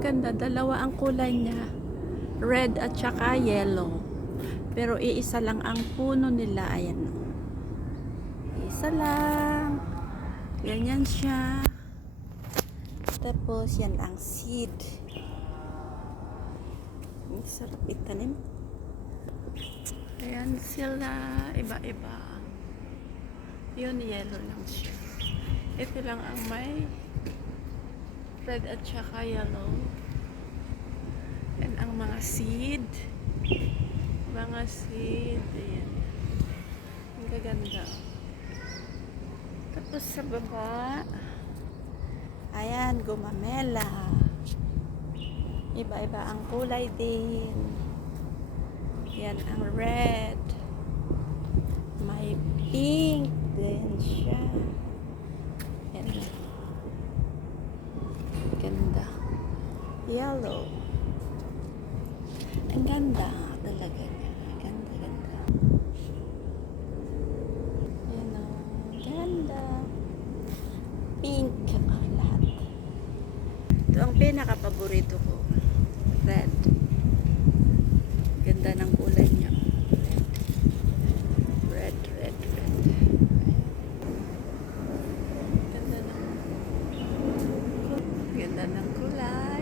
Ang ganda, dalawa ang kulay niya. Red at saka yellow. Pero iisa lang ang puno nila. Ayan. Isa lang. Ganyan siya. Tapos yan ang seed. Ang sarap itanim. Ayan sila. Iba-iba. Yun, yellow lang siya. Ito lang ang may red at saka yellow. Yan ang mga seed. Mga seed. Ayan. Ang gaganda. Tapos sa baba, ayan, gumamela. Iba-iba ang kulay din. Yan ang red. May pink din siya. yellow. Ang ganda talaga niya. Ganda, ganda. You know, ganda. Pink ang lahat. Ito ang pinaka-paborito ko. Red. Ganda ng kulay niya. Red, red, red. Ganda ganda ng kulay.